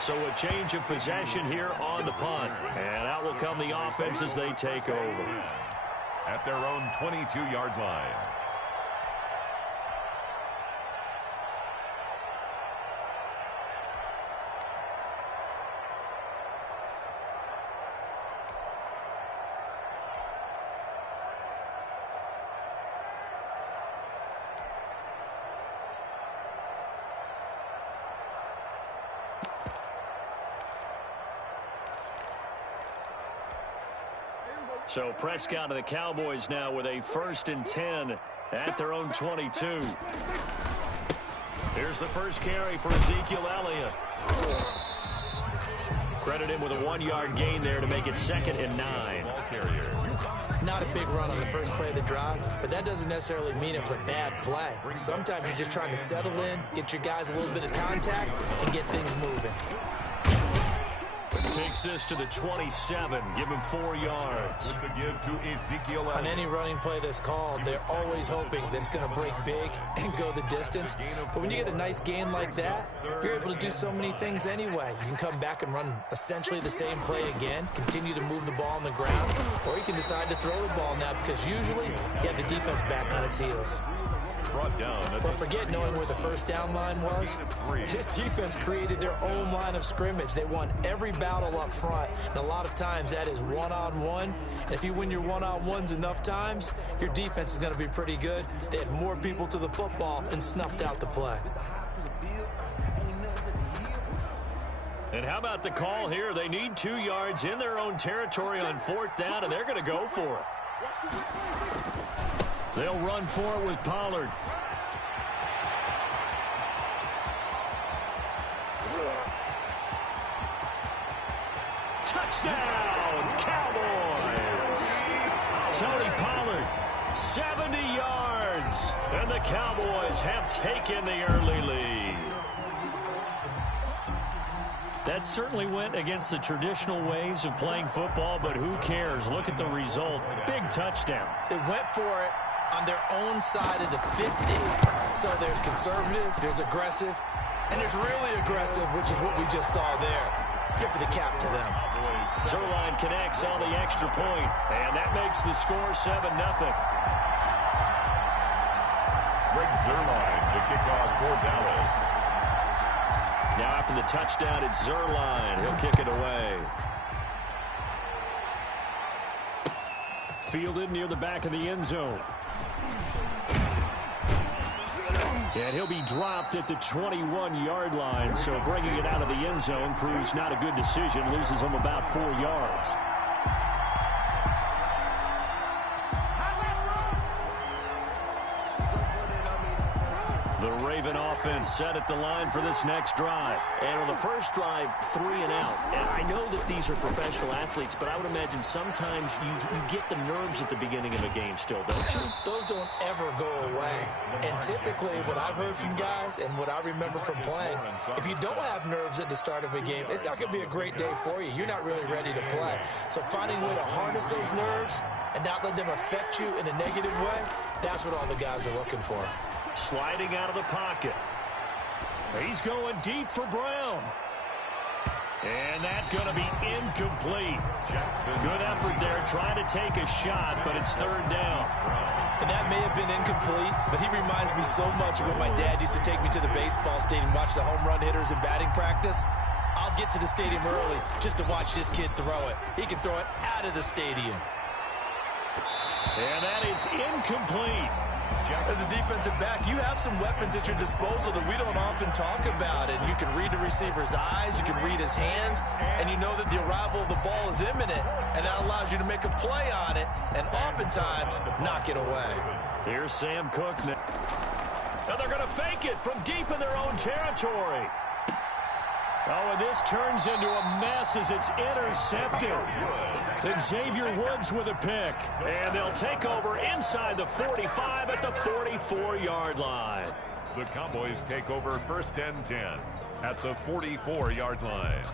So a change of possession here on the punt. And out will come the offense as they take over. At their own 22-yard line. So Prescott of the Cowboys now with a 1st and 10 at their own 22. Here's the first carry for Ezekiel Elliott. Credit him with a 1-yard gain there to make it 2nd and 9. Not a big run on the first play of the drive, but that doesn't necessarily mean it was a bad play. Sometimes you're just trying to settle in, get your guys a little bit of contact, and get things moving. Takes this to the 27. Give him 4 yards. With the give to Ezekiel Elliott. On any running play that's called, they're always hoping that it's going to break big and go the distance. But when you get a nice gain like that, you're able to do so many things anyway. You can come back and run essentially the same play again, continue to move the ball on the ground, or you can decide to throw the ball now because usually you have the defense back on its heels. Brought down. But forget knowing where the first down line was. This defense created their own line of scrimmage. They won every battle up front, and a lot of times that is one-on-one. And if you win your one-on-ones enough times, your defense is going to be pretty good. They had more people to the football and snuffed out the play. And how about the call here? They need 2 yards in their own territory on 4th down, and they're going to go for it. They'll run for it with Pollard. Touchdown, Cowboys! Tony Pollard, 70 yards. And the Cowboys have taken the early lead. That certainly went against the traditional ways of playing football, but who cares? Look at the result. Big touchdown. They went for it on their own side of the 50. So there's conservative, there's aggressive, and there's really aggressive, which is what we just saw there. Tip of the cap to them. Zerline connects on the extra point, and that makes the score 7-0. Greg Zerline to kick off for Dallas. Now after the touchdown, it's Zerline. He'll kick it away. Fielded near the back of the end zone. And he'll be dropped at the 21-yard line, so bringing it out of the end zone proves not a good decision. Loses him about 4 yards. The Raven offense set at the line for this next drive. And on the first drive, 3 and out. And I know that these are professional athletes, but I would imagine sometimes you get the nerves at the beginning of a game still, don't you? Those don't ever go away. And typically what I've heard from guys and what I remember from playing, if you don't have nerves at the start of a game, it's not going to be a great day for you. You're not really ready to play. So finding a way to harness those nerves and not let them affect you in a negative way, that's what all the guys are looking for. Sliding out of the pocket. He's going deep for Brown. And that's going to be incomplete. Good effort there trying to take a shot, but it's 3rd down. And that may have been incomplete, but he reminds me so much of when my dad used to take me to the baseball stadium and watch the home run hitters in batting practice. I'll get to the stadium early just to watch this kid throw it. He can throw it out of the stadium. And that is incomplete. As a defensive back, you have some weapons at your disposal that we don't often talk about. And you can read the receiver's eyes, you can read his hands, and you know that the arrival of the ball is imminent, and that allows you to make a play on it and oftentimes knock it away. Here's Sam Cook now. And they're going to fake it from deep in their own territory. Oh, and this turns into a mess as it's intercepted. And Xavier Woods with a pick. And they'll take over inside the 45 at the 44-yard line. The Cowboys take over 1st and 10 at the 44-yard line.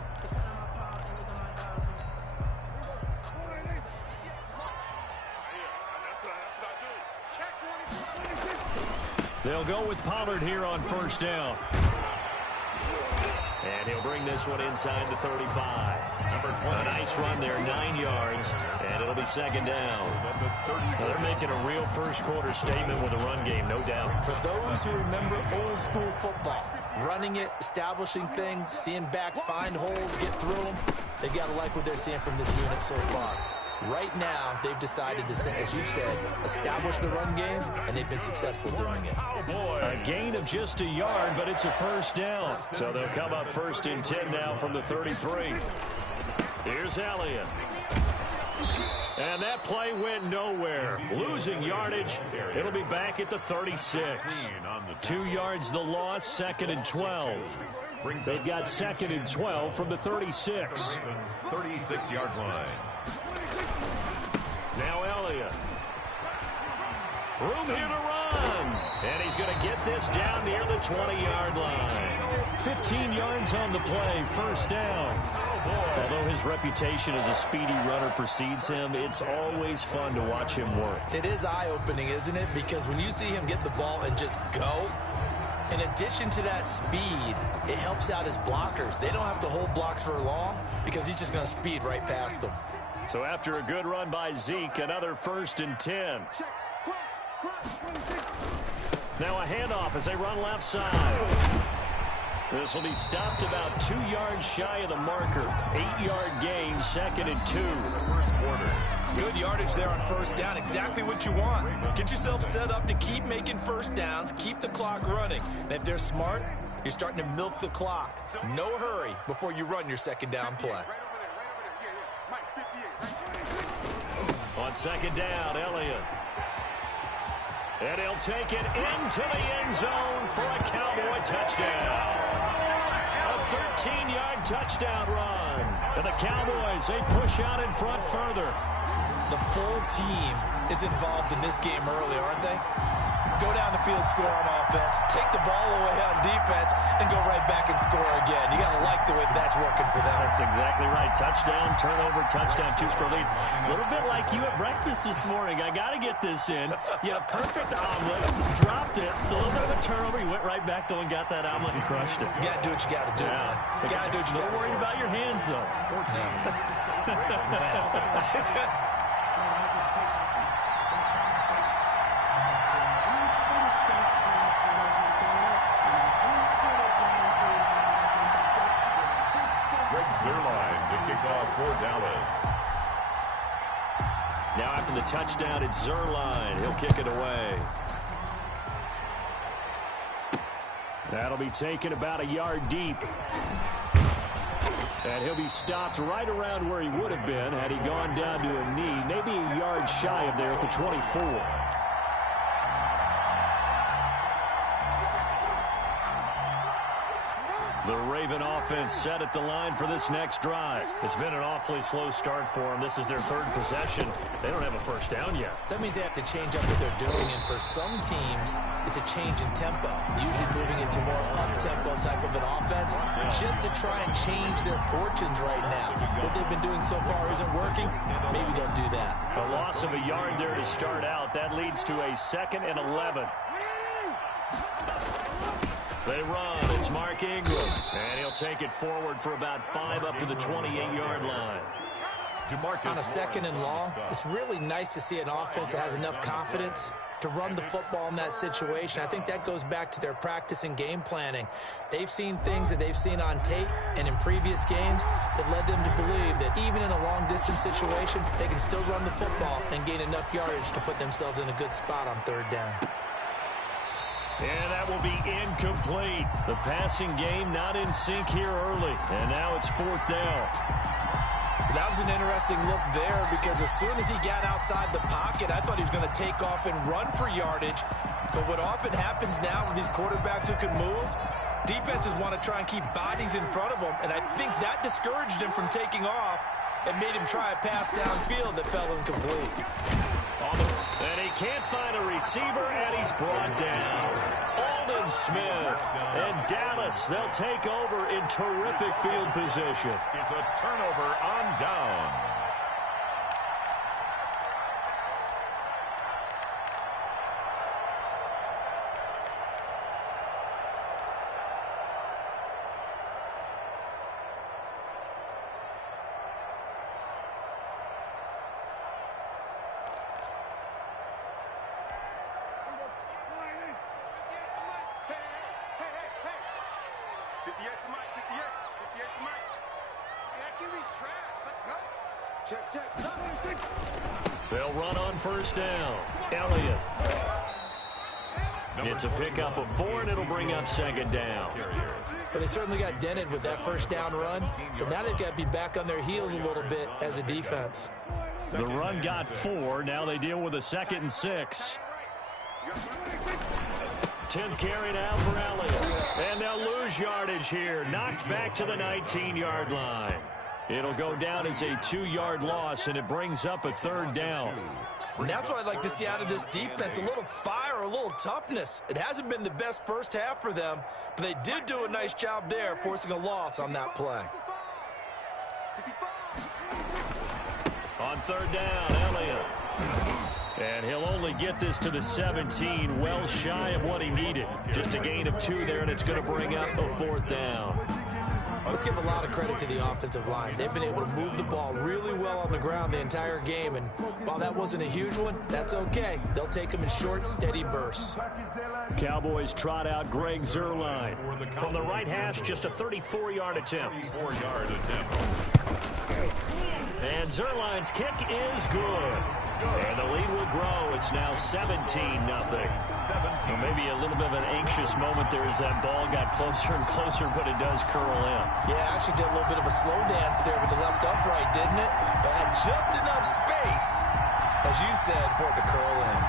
They'll go with Pollard here on 1st down. And he'll bring this one inside the 35. A nice run there, 9 yards, and it'll be second down. Now they're making a real first-quarter statement with a run game, no doubt. For those who remember old-school football, running it, establishing things, seeing backs find holes, get through them, they got to like what they're seeing from this unit so far. Right now, they've decided to, as you said, establish the run game, and they've been successful doing it. A gain of just a yard, but it's a first down. So they'll come up first and 10 now from the 33. Here's Elliott. And that play went nowhere. Losing yardage. It'll be back at the 36. 2 yards the loss, second and 12. They've got second and 12 from the 36. 36-yard line. Now Elliott. Room here to run. And he's going to get this down near the 20-yard line. 15 yards on the play, first down. Although his reputation as a speedy runner precedes him, it's always fun to watch him work. It is eye-opening, isn't it? Because when you see him get the ball and just go, in addition to that speed, it helps out his blockers. They don't have to hold blocks for long because he's just going to speed right past them. So after a good run by Zeke, another first and 10. Now a handoff as they run left side. This will be stopped about 2 yards shy of the marker. 8-yard gain, second and 2. Good yardage there on first down. Exactly what you want. Get yourself set up to keep making first downs, keep the clock running. And if they're smart, you're starting to milk the clock. No hurry before you run your second down play. On second down, Elliott. And he'll take it into the end zone for a Cowboy touchdown. A 13-yard touchdown run. And the Cowboys, they push out in front further. The full team is involved in this game early, aren't they? Go down the field, score on offense, take the ball away on defense, and go right back and score again. You got to like the way that's working for them. That's exactly right. Touchdown, turnover, touchdown, 2-score lead. A little bit like you at breakfast this morning. I got to get this in. You had a perfect omelet, dropped it. It's a little bit of a turnover. You went right back, though, and got that omelet and crushed it. You got to do what you got to do, man. You got to do what you got to do. Don't worry about your hands, though. Zerline to kick off for Dallas. Now after the touchdown, it's Zerline. He'll kick it away. That'll be taken about a yard deep. And he'll be stopped right around where he would have been had he gone down to a knee, maybe a yard shy of there at the 24. The Raven offense set at the line for this next drive. It's been an awfully slow start for them. This is their third possession. They don't have a first down yet. So that means they have to change up what they're doing, and for some teams, it's a change in tempo, usually moving it to more up-tempo type of an offense, just to try and change their fortunes right now. What they've been doing so far isn't working. Maybe they'll do that. A loss of a yard there to start out. That leads to a 2nd and 11. They run. It's Mark Ingram. And he'll take it forward for about 5 up to the 28-yard line. On a 2nd and long, it's really nice to see an offense that has enough confidence to run the football in that situation. I think that goes back to their practice and game planning. They've seen things that they've seen on tape and in previous games that led them to believe that even in a long-distance situation, they can still run the football and gain enough yardage to put themselves in a good spot on third down. And that will be incomplete. The passing game not in sync here early. And now it's 4th down. That was an interesting look there because as soon as he got outside the pocket, I thought he was going to take off and run for yardage. But what often happens now with these quarterbacks who can move, defenses want to try and keep bodies in front of them. And I think that discouraged him from taking off and made him try a pass downfield that fell incomplete. And he can't find a receiver, and he's brought down. Aldon Smith and Dallas, they'll take over in terrific field position. It's a turnover on downs. They'll run on first down. Elliott. It's a pickup of 4, and it'll bring up second down. But they certainly got dented with that first down run, so now they've got to be back on their heels a little bit as a defense. The run got 4. Now they deal with a 2nd and 6. 10th carry now for Elliott. And they'll lose yardage here. Knocked back to the 19-yard line. It'll go down as a 2-yard loss, and it brings up a 3rd down. And that's what I'd like to see out of this defense, a little fire, a little toughness. It hasn't been the best first half for them, but they did do a nice job there, forcing a loss on that play. On 3rd down, Elliott. And he'll only get this to the 17, well shy of what he needed. Just a gain of 2 there, and it's going to bring up a 4th down. Let's give a lot of credit to the offensive line. They've been able to move the ball really well on the ground the entire game, and while that wasn't a huge one, that's okay. They'll take them in short, steady bursts. Cowboys trot out Greg Zuerlein. From the right hash, just a 34-yard attempt. 4-yard attempt. And Zuerlein's kick is good. And the lead will grow. It's now 17-0. Well, maybe a little bit of an anxious moment there as that ball got closer and closer, but it does curl in. Yeah, actually did a little bit of a slow dance there with the left upright, didn't it? But had just enough space, as you said, for it to curl in.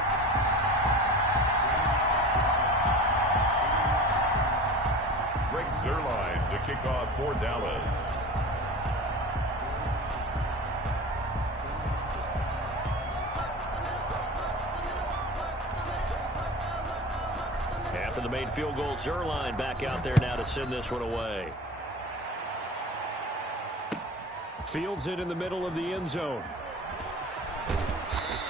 Greg Zuerlein to kick off for Dallas. After the made field goal, Zuerlein back out there now to send this one away. Fields it in the middle of the end zone.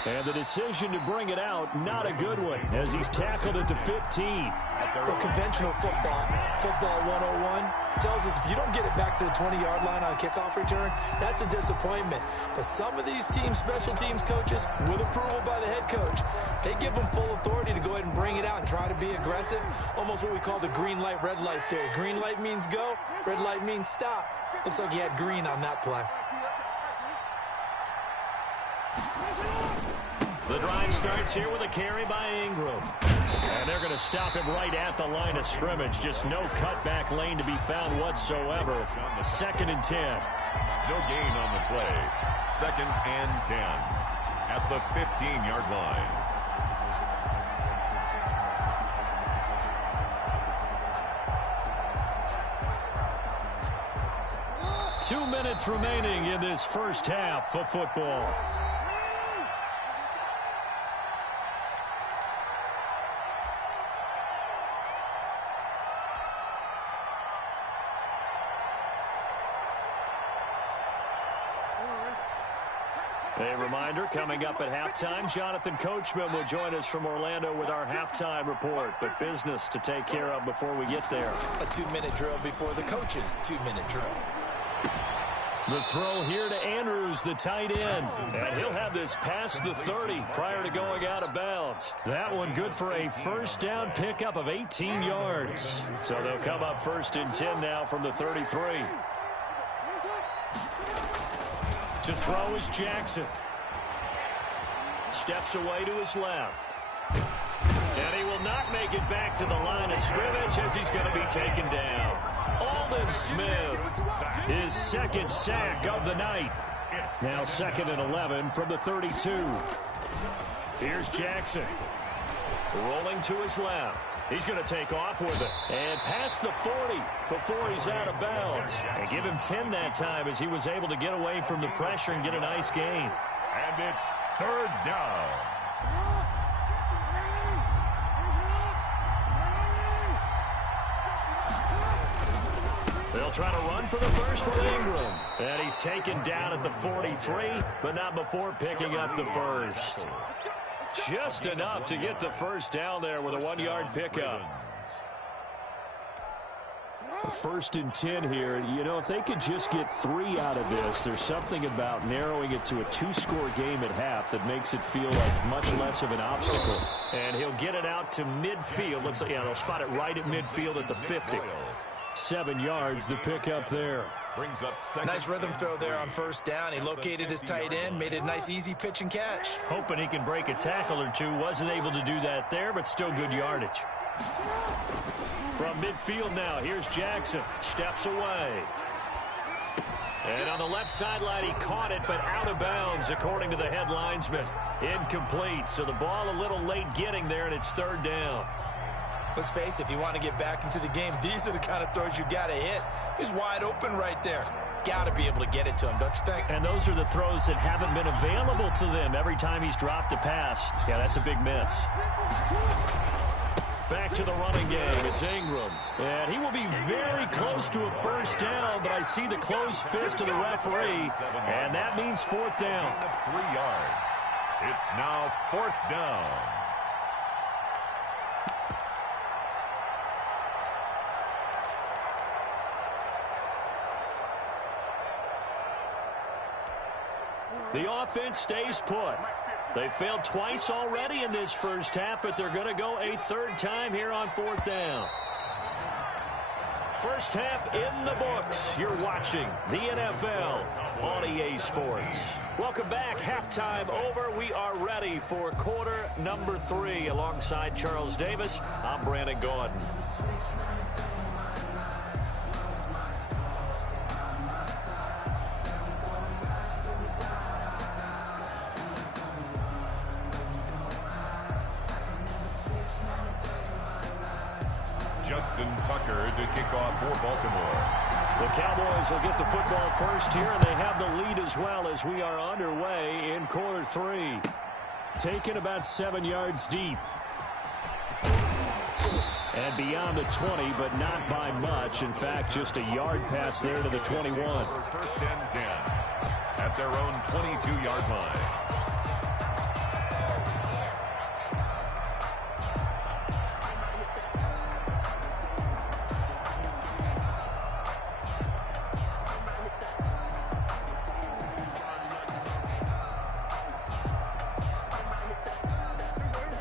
And the decision to bring it out, not a good one, as he's tackled at the 15. Well, conventional football 101, tells us if you don't get it back to the 20-yard line on a kickoff return, that's a disappointment. But some of these teams, special teams coaches, with approval by the head coach, they give them full authority to go ahead and bring it out and try to be aggressive, almost what we call the green light, red light theory. Green light means go, red light means stop. Looks like he had green on that play. The drive starts here with a carry by Ingram. And they're going to stop him right at the line of scrimmage. Just no cutback lane to be found whatsoever. 2nd and 10. No gain on the play. 2nd and 10 at the 15-yard line. Two minutes remaining in this first half of football. A reminder, coming up at halftime, Jonathan Coachman will join us from Orlando with our halftime report. But business to take care of before we get there. A 2-minute drill before the coach's 2-minute drill. The throw here to Andrews, the tight end. And he'll have this past the 30 prior to going out of bounds. That one good for a first down pickup of 18 yards. So they'll come up 1st and 10 now from the 33. To throw is Jackson. Steps away to his left. And he will not make it back to the line of scrimmage as he's going to be taken down. Aldon Smith, his 2nd sack of the night. Now 2nd and 11 from the 32. Here's Jackson. Rolling to his left. He's going to take off with it. And past the 40 before he's out of bounds. And give him 10 that time as he was able to get away from the pressure and get a nice gain. And it's 3rd down. They'll try to run for the first with Ingram. And he's taken down at the 43, but not before picking up the first. Just enough to get the first down there with a 1-yard pickup. 1st and 10 here. You know, if they could just get 3 out of this, there's something about narrowing it to a 2-score game at half that makes it feel like much less of an obstacle. And he'll get it out to midfield. Looks like, yeah, they'll spot it right at midfield at the 50. 7 yards, the pickup there. Brings up second. Nice rhythm throw there on first down. He located his tight end, made it a nice easy pitch and catch. Hoping he can break a tackle or two. Wasn't able to do that there, but still good yardage. From midfield now, here's Jackson. Steps away. And on the left sideline, he caught it, but out of bounds, according to the head linesman. Incomplete, so the ball a little late getting there, and it's third down. Let's face it, if you want to get back into the game, these are the kind of throws you got to hit. He's wide open right there. Got to be able to get it to him, don't you think? And those are the throws that haven't been available to them every time he's dropped a pass. Yeah, that's a big miss. Back to the running game. It's Ingram. And he will be very close to a first down, but I see the closed fist of the referee, and that means fourth down. 3 yards. It's now fourth down. The offense stays put. They failed twice already in this first half, but they're going to go a third time here on fourth down. First half in the books. You're watching the NFL on EA Sports. Welcome back. Halftime over. We are ready for quarter number 3. Alongside Charles Davis, I'm Brandon Gordon. Justin Tucker to kick off for Baltimore. The Cowboys will get the football first here, and they have the lead as well as we are underway in quarter 3. Taken about 7 yards deep. And beyond the 20, but not by much. In fact, just a yard pass there to the 21. First and 10 at their own 22-yard line.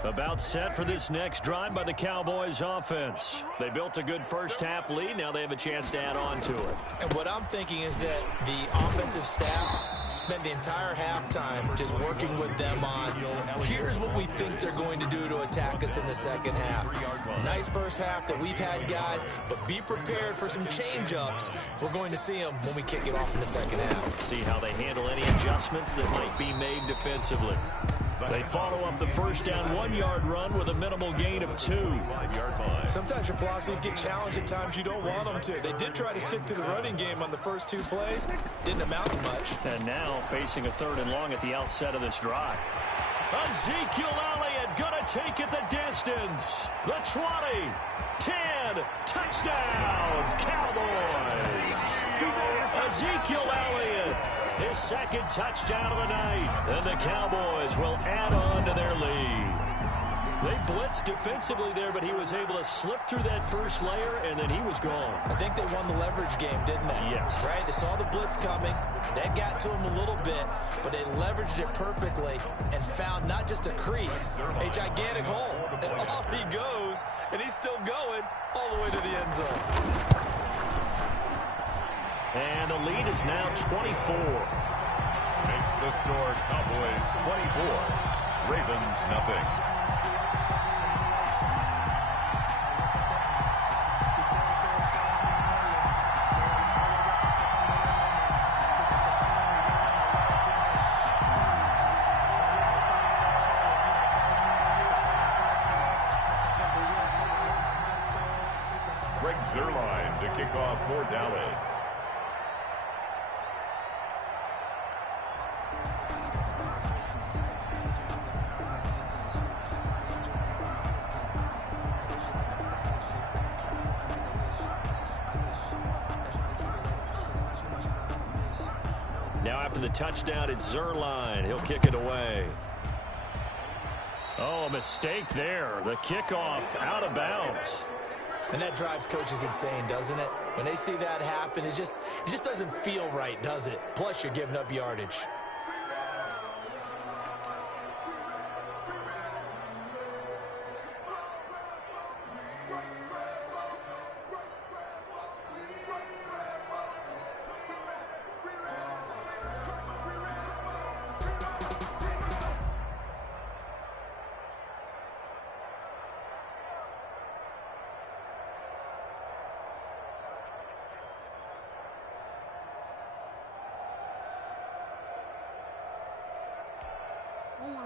About set for this next drive by the Cowboys offense. They built a good first half lead. Now they have a chance to add on to it. And what I'm thinking is that the offensive staff spent the entire halftime just working with them on, here's what we think they're going to do to attack us in the second half. Nice first half that we've had, guys, but be prepared for some change-ups. We're going to see them when we kick it off in the second half. See how they handle any adjustments that might be made defensively. They follow up the first down 1-yard run with a minimal gain of 2. Sometimes your philosophies get challenged at times you don't want them to. They did try to stick to the running game on the first 2 plays. Didn't amount to much. And now facing a 3rd and long at the outset of this drive. Ezekiel Elliott going to take it the distance. The 20, 10, touchdown, Cowboys. Ezekiel Elliott, his second touchdown of the night. And the Cowboys will add on to their lead. They blitzed defensively there, but he was able to slip through that first layer, and then he was gone. I think they won the leverage game, didn't they? Yes. Right? They saw the blitz coming. That got to him a little bit, but they leveraged it perfectly and found not just a crease, a gigantic hole. And off he goes, and he's still going all the way to the end zone. And the lead is now 24. Makes the score Cowboys 24, Ravens nothing. Zerline to kick off for Dallas. Now after the touchdown, it's Zerline. He'll kick it away. Oh, a mistake there. The kickoff out of bounds. And that drives coaches insane, doesn't it? When they see that happen, it just doesn't feel right, does it? Plus, you're giving up yardage.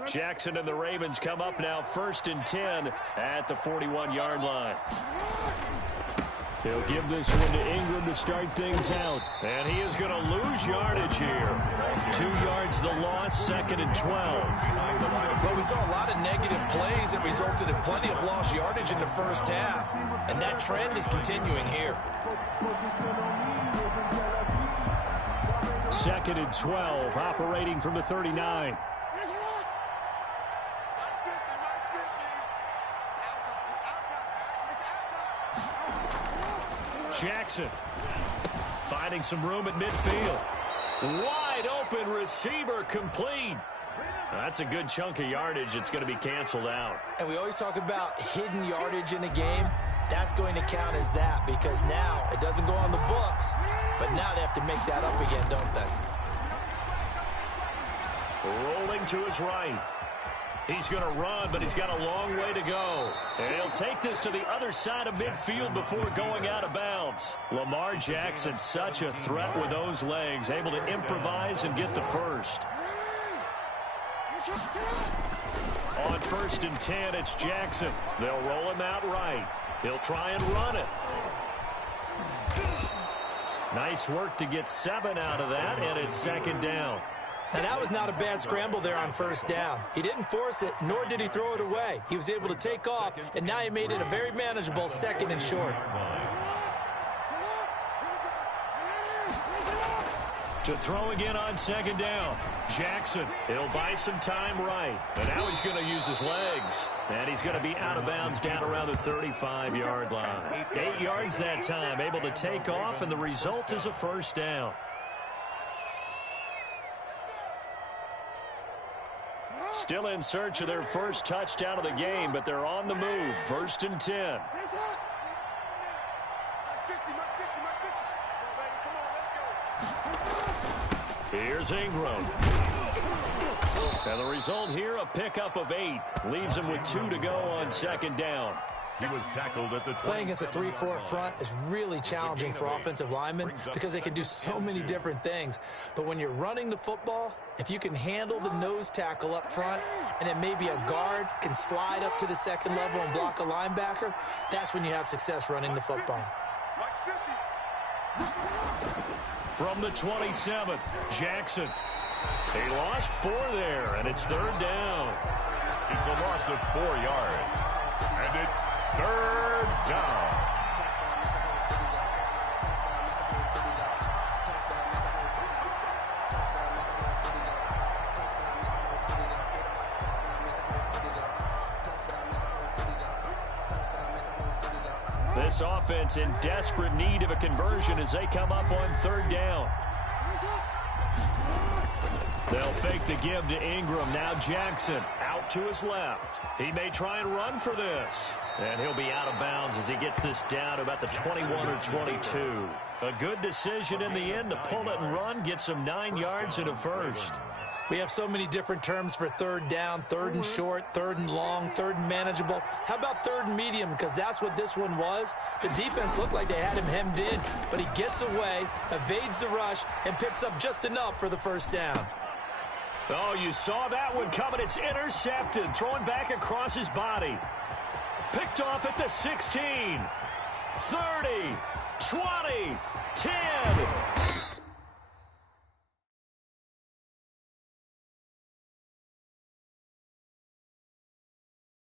Jackson and the Ravens come up now 1st and 10 at the 41-yard line. He'll give this one to Ingram to start things out. And he is going to lose yardage here. 2 yards the loss, 2nd and 12. Well, we saw a lot of negative plays that resulted in plenty of lost yardage in the first half. And that trend is continuing here. 2nd and 12, operating from the 39. Jackson finding some room at midfield. Wide open receiver complete. That's a good chunk of yardage. It's going to be canceled out. And we always talk about hidden yardage in a game. That's going to count as that because now it doesn't go on the books, but now they have to make that up again, don't they? Rolling to his right. He's going to run, but he's got a long way to go. And he'll take this to the other side of midfield before going out of bounds. Lamar Jackson, such a threat with those legs, able to improvise and get the first. On 1st and 10, it's Jackson. They'll roll him out right. He'll try and run it. Nice work to get 7 out of that, and it's 2nd down. And that was not a bad scramble there on 1st down. He didn't force it, nor did he throw it away. He was able to take off, and now he made it a very manageable 2nd and short. To throw again on 2nd down. Jackson, he'll buy some time right. And now he's going to use his legs. And he's going to be out of bounds down around the 35-yard line. 8 yards that time, able to take off, and the result is a 1st down. Still in search of their first touchdown of the game, but they're on the move. 1st and 10. Here's Ingram. And the result here, a pickup of 8. Leaves him with 2 to go on 2nd down. He was tackled at the 20. Playing against a 3-4 front is really challenging for offensive linemen because they can do so many different things. But when you're running the football, if you can handle the nose tackle up front and then maybe a guard can slide up to the 2nd level and block a linebacker, that's when you have success running the football. From the 27th, Jackson. He lost 4 there, and it's 3rd down. It's a loss of 4 yards. And it's 3rd down. This offense in desperate need of a conversion as they come up on 3rd down. They'll fake the give to Ingram. Now Jackson out to his left. He may try and run for this. And he'll be out of bounds as he gets this down to about the 21 or 22. A good decision in the end to pull it and run, get some 9 yards and a first. We have so many different terms for 3rd down, 3rd and short, 3rd and long, 3rd and manageable. How about 3rd and medium? Because that's what this one was. The defense looked like they had him hemmed in, but he gets away, evades the rush, and picks up just enough for the 1st down. Oh, you saw that one coming. It's intercepted, throwing back across his body. Picked off at the 16, 30,